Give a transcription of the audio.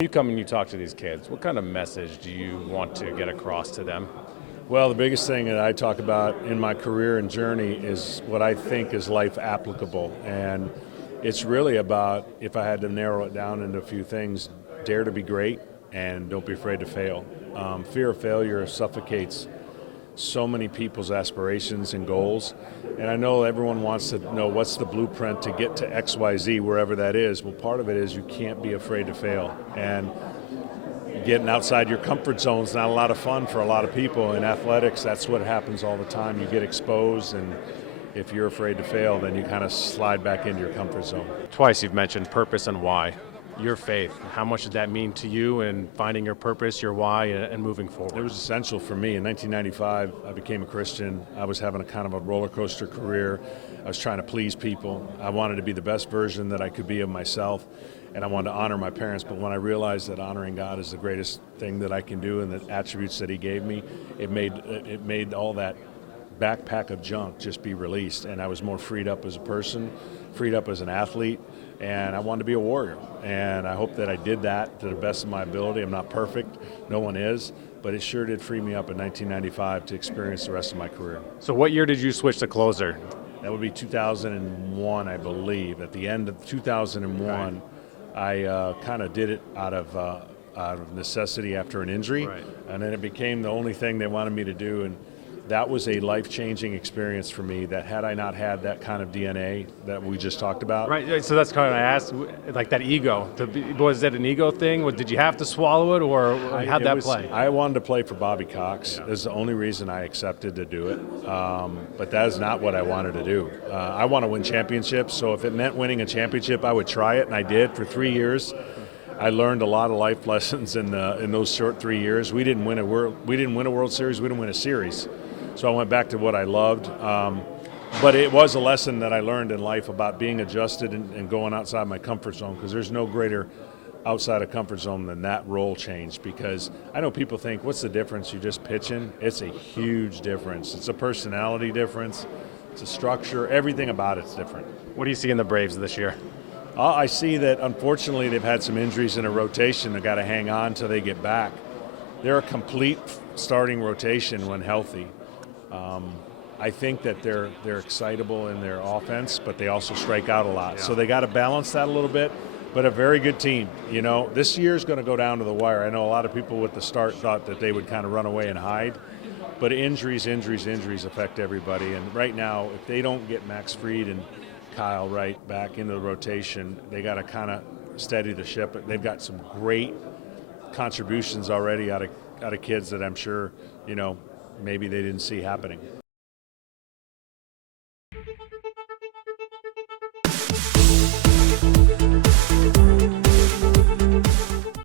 You come and you talk to these kids, what kind of message do you want to get across to them? Well, the biggest thing that I talk about in my career and journey is what I think is life applicable. And it's really about, if I had to narrow it down into a few things, dare to be great and don't be afraid to fail. Fear of failure suffocates so many people's aspirations and goals. And I know everyone wants to know what's the blueprint to get to XYZ, wherever that is. Well, part of it is you can't be afraid to fail. And getting outside your comfort zone is not a lot of fun for a lot of people. In athletics, that's what happens all the time. You get exposed, and if you're afraid to fail, then you kind of slide back into your comfort zone. Twice you've mentioned purpose and why. Your faith, how much did that mean to you in finding your purpose, your why, and moving forward? It was essential for me. In 1995, I became a Christian. I was having a kind of a roller coaster career. I was trying to please people. I wanted to be the best version that I could be of myself, and I wanted to honor my parents. But when I realized that honoring God is the greatest thing that I can do and the attributes that He gave me, it made all that backpack of junk just be released, and I was more freed up as a person, freed up as an athlete, and I wanted to be a warrior. And I hope that I did that to the best of my ability. I'm not perfect, no one is, but it sure did free me up in 1995 to experience the rest of my career. So what year did you switch to closer? That would be 2001, I believe. At the end of 2001, I kind of did it out of necessity after an injury, and then it became the only thing they wanted me to do. And that was a life-changing experience for me, that had I not had that kind of DNA that we just talked about. Right, so that's kind of, I asked, like that ego. Was it an ego thing? Did you have to swallow it, or how'd that play? I wanted to play for Bobby Cox. That's the only reason I accepted to do it. But that is not what I wanted to do. I want to win championships, so if it meant winning a championship, I would try it, and I did for 3 years. I learned a lot of life lessons in those short 3 years. We didn't win a World Series. We didn't win a series. So I went back to what I loved. But it was a lesson that I learned in life about being adjusted and going outside my comfort zone, because there's no greater outside of comfort zone than that role change. Because I know people think, what's the difference? You're just pitching. It's a huge difference. It's a personality difference. It's a structure. Everything about it's different. What do you see in the Braves this year? I see that, unfortunately, they've had some injuries in a rotation. They've got to hang on till they get back. They're a complete starting rotation when healthy. I think that they're excitable in their offense, but they also strike out a lot. Yeah. So they got to balance that a little bit, but a very good team. You know, this year is going to go down to the wire. I know a lot of people with the start thought that they would kind of run away and hide, but injuries affect everybody. And right now, if they don't get Max Fried and Kyle Wright back into the rotation, they got to kind of steady the ship. They've got some great contributions already out of kids that I'm sure, maybe they didn't see happening.